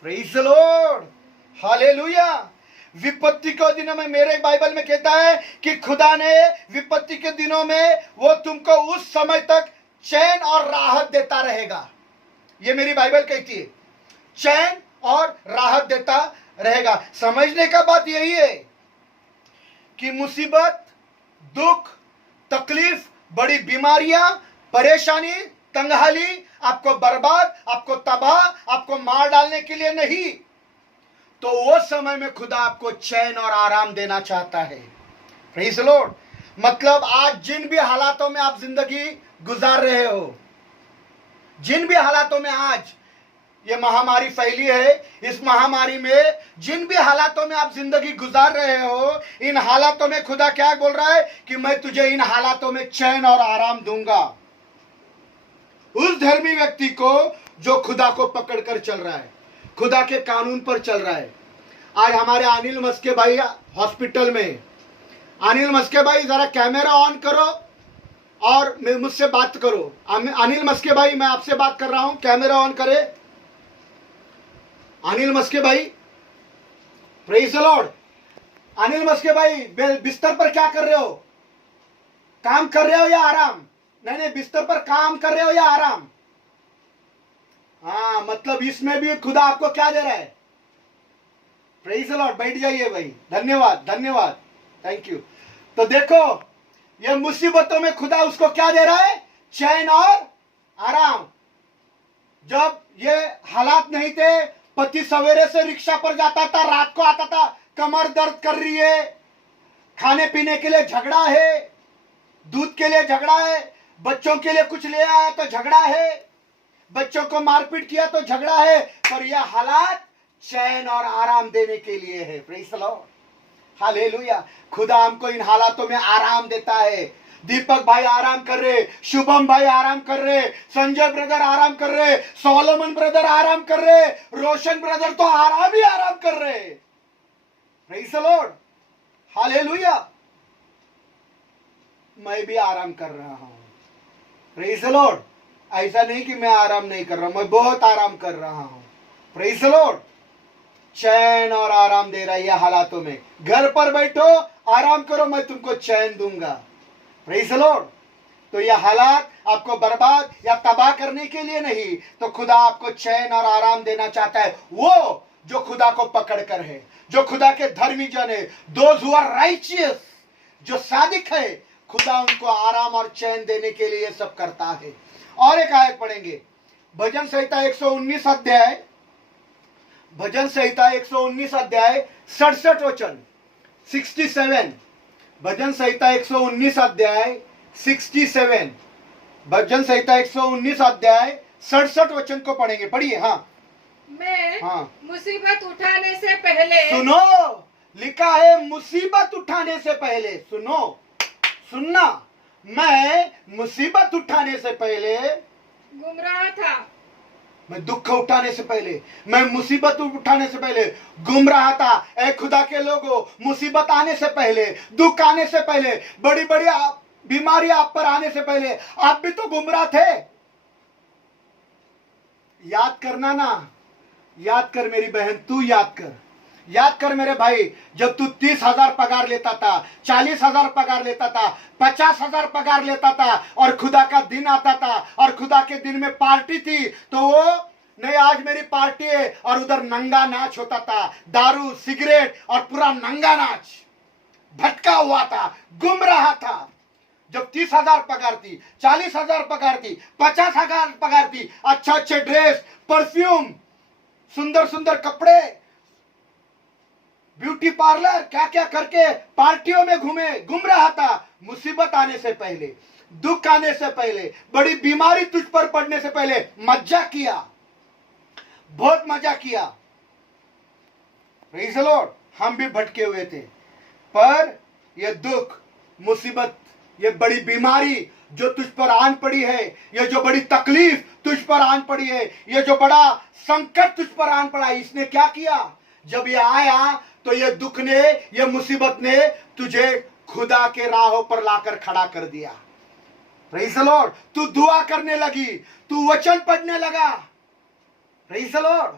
Praise the Lord, hallelujah. विपत्ति के दिनों में, मेरे बाइबल में कहता है कि खुदा ने विपत्ति के दिनों में वो तुमको उस समय तक चैन और राहत देता रहेगा। ये मेरी बाइबल कहती है, चैन और राहत देता रहेगा। समझने का बात यही है कि मुसीबत, दुख, तकलीफ, बड़ी बीमारियां, परेशानी, तंगहाली आपको बर्बाद, आपको तबाह, आपको मार डालने के लिए नहीं, तो वो समय में खुदा आपको चैन और आराम देना चाहता है। Praise the Lord. मतलब आज जिन भी हालातों में आप जिंदगी गुजार रहे हो, जिन भी हालातों में आज ये महामारी फैली है, इस महामारी में जिन भी हालातों में आप जिंदगी गुजार रहे हो, इन हालातों में खुदा क्या बोल रहा है कि मैं तुझे इन हालातों में चैन और आराम दूंगा। उस धर्मी व्यक्ति को जो खुदा को पकड़कर चल रहा है, खुदा के कानून पर चल रहा है। आज हमारे अनिल मस्के भाई हॉस्पिटल में, अनिल मस्के भाई जरा कैमरा ऑन करो और मुझसे बात करो। अनिल मस्के भाई, मैं आपसे बात कर रहा हूं, कैमरा ऑन करे। अनिल मस्के भाई, praise the Lord. Anil Maske भाई, बिस्तर पर क्या कर रहे हो? काम कर रहे हो या आराम? नहीं नहीं, बिस्तर पर काम कर रहे हो या आराम? हाँ, मतलब इसमें भी खुदा आपको क्या दे रहा है? Praise the Lord. बैठ जाइए भाई, धन्यवाद धन्यवाद, थैंक यू। तो देखो, ये मुसीबतों में खुदा उसको क्या दे रहा है? चैन और आराम। जब ये हालात नहीं थे, पति सवेरे से रिक्शा पर जाता था, रात को आता था, कमर दर्द कर रही है, खाने पीने के लिए झगड़ा है, दूध के लिए झगड़ा है, बच्चों के लिए कुछ ले आया तो झगड़ा है, बच्चों को मारपीट किया तो झगड़ा है, पर यह हालात चैन और आराम देने के लिए है। Praise the Lord, hallelujah. खुदा हमको इन हालातों में आराम देता है। दीपक भाई आराम कर रहे, शुभम भाई आराम कर रहे, संजय ब्रदर आराम कर रहे, सोलोमन ब्रदर आराम कर रहे, रोशन ब्रदर तो आराम ही आराम कर रहे। Praise the Lord, hallelujah. मैं भी आराम कर रहा हूं। Praise the Lord. ऐसा नहीं कि मैं आराम नहीं कर रहा हूं, मैं बहुत आराम कर रहा हूं। Praise the Lord. चैन और आराम दे रहा है यह हालातों में। घर पर बैठो, आराम करो, मैं तुमको चैन दूंगा। Praise the Lord. तो यह हालात आपको बर्बाद या तबाह करने के लिए नहीं, तो खुदा आपको चैन और आराम देना चाहता है। वो जो खुदा को पकड़ कर है, जो खुदा के धर्मी जन है, दोज हु आर राइचियस, जो सादिक है, खुदा उनको आराम और चैन देने के लिए सब करता है। और एक आयत पढ़ेंगे, भजन संहिता 119 अध्याय, भजन संहिता 119 अध्याय 67 वचन, 67, भजन संहिता 119 अध्याय 67, भजन संहिता 119 अध्याय 67 वचन को पढ़ेंगे। पढ़िए। हाँ, मैं हाँ। मुसीबत उठाने से पहले सुनो, लिखा है मुसीबत उठाने से पहले। सुनो, सुनना, मैं मुसीबत उठाने से पहले, गुमराह था। मैं दुख उठाने से पहले, मैं मुसीबत उठाने से पहले गुमराह था। ऐ खुदा के लोगों, मुसीबत आने से पहले, दुख आने से पहले, बड़ी बड़ी बीमारी आप पर आने से पहले आप भी तो गुमराह थे। याद करना ना, याद कर मेरी बहन, तू याद कर, याद कर मेरे भाई। जब तू 30,000 पगार लेता था, 40,000 पगार लेता था, 50,000 पगार लेता था, और खुदा का दिन आता था, और खुदा के दिन में पार्टी थी, तो वो नहीं आज मेरी पार्टी है, और उधर नंगा नाच होता था, दारू सिगरेट और पूरा नंगा नाच, भटका हुआ था, गुम रहा था। जब 30,000 पगार थी, 40,000 पगार थी, 50,000 पगार थी, अच्छा अच्छे ड्रेस, परफ्यूम, सुंदर सुंदर कपड़े, ब्यूटी पार्लर, क्या क्या करके पार्टियों में घूमे, घूम रहा था। मुसीबत आने से पहले, दुख आने से पहले, बड़ी बीमारी तुझ पर पड़ने से पहले मजा किया, बहुत मजा किया। Praise the Lord. हम भी भटके हुए थे, पर यह दुख, मुसीबत, ये बड़ी बीमारी जो तुझ पर आन पड़ी है, ये जो बड़ी तकलीफ तुझ पर आन पड़ी है, ये जो बड़ा संकट तुझ पर आन पड़ा है, इसने क्या किया? जब ये आया तो ये दुख ने, ये मुसीबत ने तुझे खुदा के राहों पर लाकर खड़ा कर दिया। Praise the Lord. तू दुआ करने लगी, तू वचन पढ़ने लगा। Praise the Lord,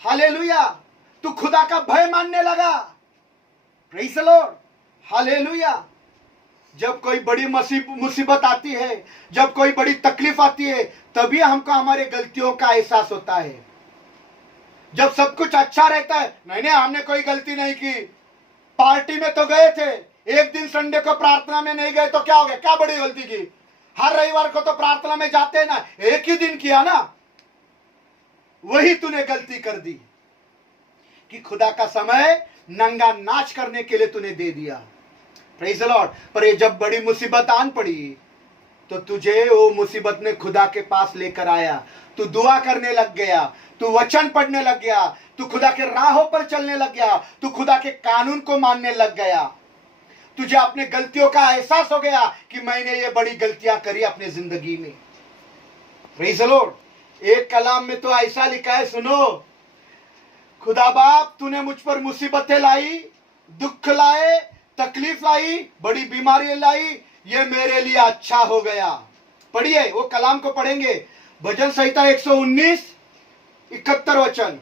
hallelujah. तू खुदा का भय मानने लगा। Praise the Lord, hallelujah. जब कोई बड़ी मुसीबत आती है, जब कोई बड़ी तकलीफ आती है, तभी हमको हमारे गलतियों का एहसास होता है। जब सब कुछ अच्छा रहता है, नहीं नहीं हमने कोई गलती नहीं की, पार्टी में तो गए थे, एक दिन संडे को प्रार्थना में नहीं गए तो क्या हो गया, क्या बड़ी गलती की? हर रविवार को तो प्रार्थना में जाते हैं ना, एक ही दिन किया ना, वही तूने गलती कर दी कि खुदा का समय नंगा नाच करने के लिए तूने दे दिया। Praise the Lord. पर ये जब बड़ी मुसीबत आन पड़ी तो तुझे वो मुसीबत ने खुदा के पास लेकर आया। तू दुआ करने लग गया, तू वचन पढ़ने लग गया, तू खुदा के राहों पर चलने लग गया, तू खुदा के कानून को मानने लग गया। तुझे अपने गलतियों का एहसास हो गया कि मैंने ये बड़ी गलतियां करी अपनी जिंदगी में। Praise the Lord. एक कलाम में तो ऐसा लिखा है, सुनो, खुदा बाप तूने मुझ पर मुसीबतें लाई, दुख लाए, तकलीफ लाई, बड़ी बीमारी लाई, ये मेरे लिए अच्छा हो गया। पढ़िए, वो कलाम को पढ़ेंगे। भजन संहिता 119 71 वचन,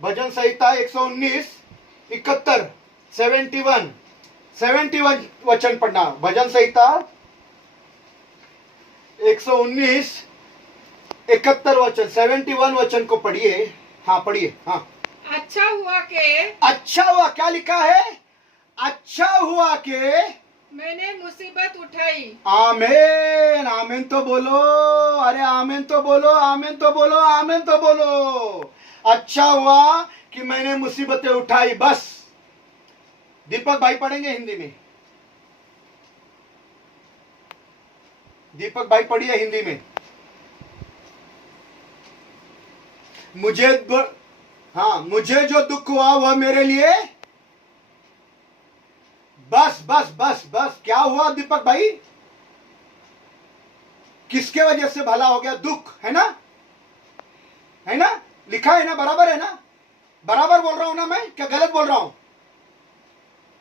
भजन संहिता 119 71 71 वचन पढ़ना। भजन संहिता 119 71 वचन, 71 वचन को पढ़िए। हाँ पढ़िए। हाँ, अच्छा हुआ के अच्छा हुआ, क्या लिखा है? अच्छा हुआ के मैंने मुसीबत उठाई। आमीन, आमीन तो बोलो, अरे आमीन तो बोलो, आमीन तो बोलो, आमीन तो बोलो। अच्छा हुआ कि मैंने मुसीबतें उठाई। बस दीपक भाई पढ़ेंगे हिंदी में, दीपक भाई पढ़िए हिंदी में। मुझे जो दुख हुआ वह मेरे लिए, बस बस बस बस। क्या हुआ दीपक भाई? किसके वजह से भला हो गया? दुख, है ना, है ना, लिखा है ना, बराबर है ना, बराबर बोल रहा हूं ना मैं, क्या गलत बोल रहा हूं?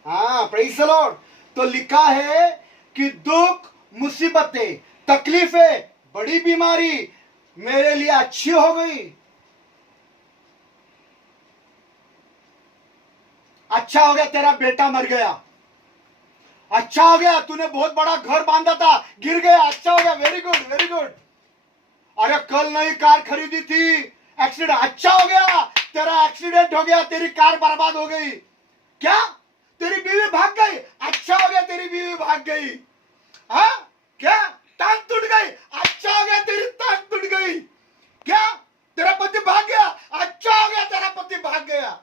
हाँ, प्रेज़ द लॉर्ड। तो लिखा है कि दुख, मुसीबतें, तकलीफें, बड़ी बीमारी मेरे लिए अच्छी हो गई। अच्छा हो गया तेरा बेटा मर गया, अच्छा हो गया तूने बहुत बड़ा घर बांधा था, गिर गया, अच्छा हो गया, वेरी गुड वेरी गुड। अरे कल नई कार खरीदी थी, एक्सीडेंट, अच्छा हो गया तेरा एक्सीडेंट हो गया, तेरी कार बर्बाद हो गई। क्या? तेरी बीवी भाग गई, अच्छा हो गया तेरी बीवी भाग गई। हाँ, क्या? टांग टूट गई, अच्छा हो गया तेरी टांग टूट गई। क्या? तेरा पति भाग गया, अच्छा हो गया तेरा पति भाग गया।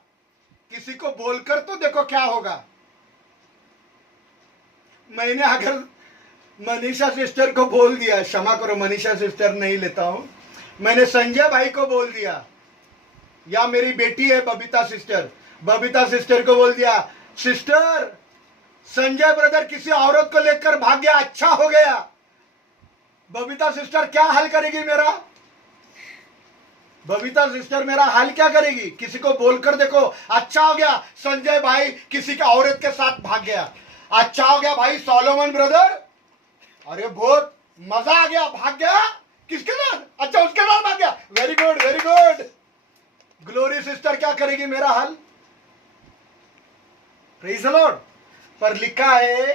किसी को बोलकर तो देखो क्या होगा। मैंने अगर मनीषा सिस्टर को बोल दिया, क्षमा करो मनीषा सिस्टर नहीं लेता हूं, मैंने संजय भाई को बोल दिया या मेरी बेटी है बबीता सिस्टर को बोल दिया, सिस्टर संजय ब्रदर किसी औरत को लेकर भाग गया, अच्छा हो गया। बबीता सिस्टर क्या हल करेगी मेरा? बबीता सिस्टर मेरा हल क्या करेगी? किसी को बोलकर देखो, अच्छा हो गया संजय भाई किसी के औरत के साथ भाग गया, अच्छा हो गया भाई सोलोमन ब्रदर, अरे बहुत मजा आ गया, भाग गया किसके साथ? अच्छा उसके साथ भाग गया, very good very good. Glory sister क्या करेगी मेरा हल? Praise the Lord. पर लिखा है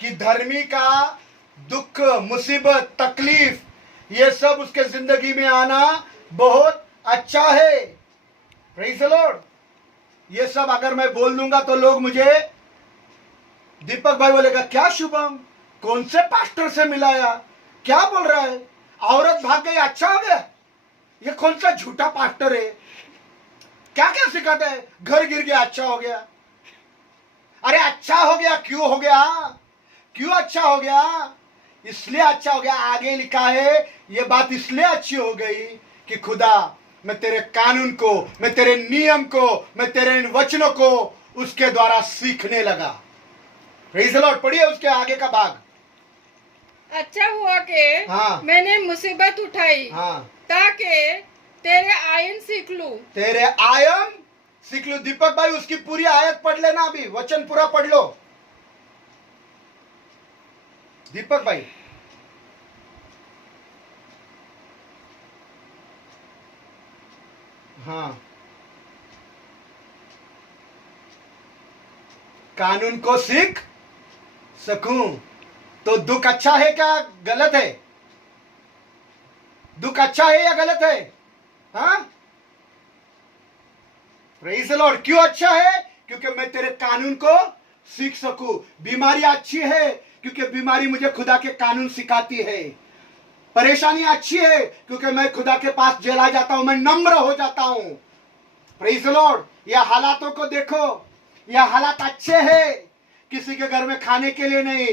कि धर्मी का दुख, मुसीबत, तकलीफ, ये सब उसके जिंदगी में आना बहुत अच्छा है। Praise the Lord. ये सब अगर मैं बोल दूंगा तो लोग मुझे, दीपक भाई बोलेगा क्या शुभम कौन से पास्टर से मिलाया, क्या बोल रहा है, औरत भाग गई अच्छा हो गया, ये कौन सा झूठा पास्टर है, क्या क्या सिखाता है, घर गिर गया अच्छा हो गया। अरे अच्छा हो गया क्यों हो गया? क्यों अच्छा हो गया? इसलिए अच्छा हो गया, आगे लिखा है ये बात इसलिए अच्छी हो गई कि खुदा मैं तेरे कानून को, मैं तेरे नियम को, मैं तेरे इन वचनों को उसके द्वारा सीखने लगा। Praise the Lord. पढ़िए उसके आगे का भाग। अच्छा हुआ कि हाँ। मैंने मुसीबत उठाई, हाँ, ताकि तेरे आयन सीख लूं। तेरे आयन सीख लो। दीपक भाई उसकी पूरी आयत पढ़ लेना, अभी वचन पूरा पढ़ लो दीपक भाई। हाँ, कानून को सीख सकूं। तो दुख अच्छा है क्या गलत है? दुख अच्छा है या गलत है? हाँ, प्रेज़ द लॉर्ड। क्यों अच्छा है? क्योंकि मैं तेरे कानून को सीख सकूं। बीमारी अच्छी है क्योंकि बीमारी मुझे खुदा के कानून सिखाती है। परेशानी अच्छी है क्योंकि मैं खुदा के पास चला जाता हूं, मैं नम्र हो जाता हूं। Praise the Lord. यह हालातों को देखो, यह हालात अच्छे हैं। किसी के घर में खाने के लिए नहीं,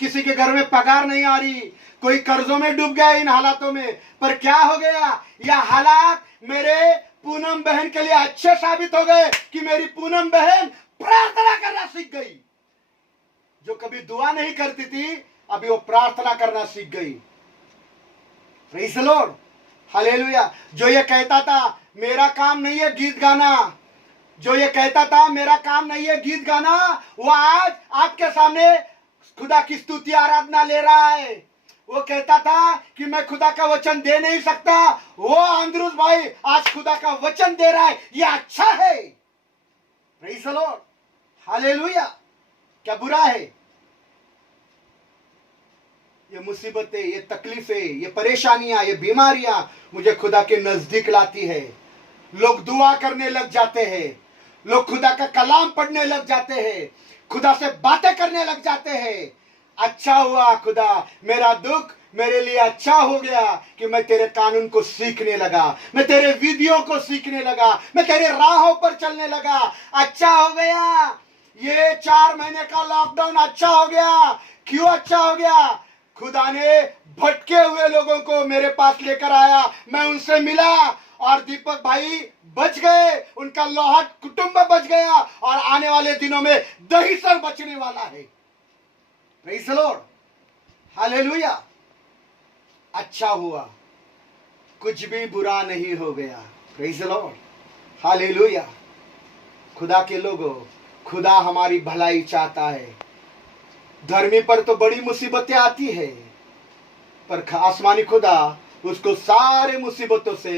किसी के घर में पगार नहीं आ रही, कोई कर्जों में डूब गया इन हालातों में। पर क्या हो गया? यह हालात मेरे पूनम बहन के लिए अच्छे साबित हो गए कि मेरी पूनम बहन प्रार्थना करना सीख गई। जो कभी दुआ नहीं करती थी, अभी वो प्रार्थना करना सीख गई। Praise the Lord. हालेलुया। जो ये कहता था मेरा काम नहीं है गीत गाना, जो ये कहता था मेरा काम नहीं है गीत गाना, वो आज आपके सामने खुदा की स्तुति आराधना ले रहा है। वो कहता था कि मैं खुदा का वचन दे नहीं सकता, वो अंदरुस भाई आज खुदा का वचन दे रहा है। ये अच्छा है। Praise the Lord. हालेलुया। क्या बुरा है? ये मुसीबतें, ये तकलीफें, ये परेशानियां, ये बीमारियां मुझे खुदा के नजदीक लाती है। लोग दुआ करने लग जाते हैं, लोग खुदा का कलाम पढ़ने लग जाते हैं, खुदा से बातें करने लग जाते हैं। अच्छा हुआ खुदा, मेरा दुख मेरे लिए अच्छा हो गया कि मैं तेरे कानून को सीखने लगा, मैं तेरे विधियों को सीखने लगा, मैं तेरे राहों पर चलने लगा। अच्छा हो गया। ये 4 महीने का लॉकडाउन अच्छा हो गया। क्यों अच्छा हो गया? खुदा ने भटके हुए लोगों को मेरे पास लेकर आया, मैं उनसे मिला और दीपक भाई बच गए, उनका लोहाट कुटुंब बच गया और आने वाले दिनों में दहीसर बचने वाला है। Praise the Lord. हालेलुया। अच्छा हुआ, कुछ भी बुरा नहीं हो गया। Praise the Lord. हालेलुया। खुदा के लोगों, खुदा हमारी भलाई चाहता है। धर्मी पर तो बड़ी मुसीबतें आती है, पर आसमानी खुदा उसको सारे मुसीबतों से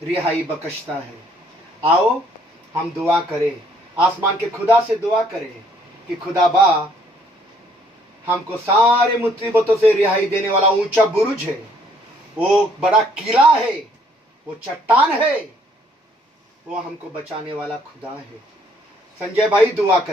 रिहाई बख्शता है। आओ हम दुआ करें, आसमान के खुदा से दुआ करें कि खुदा बा हमको सारे मुसीबतों से रिहाई देने वाला ऊंचा बुरुज है, वो बड़ा किला है, वो चट्टान है, वो हमको बचाने वाला खुदा है। संजय भाई दुआ करें।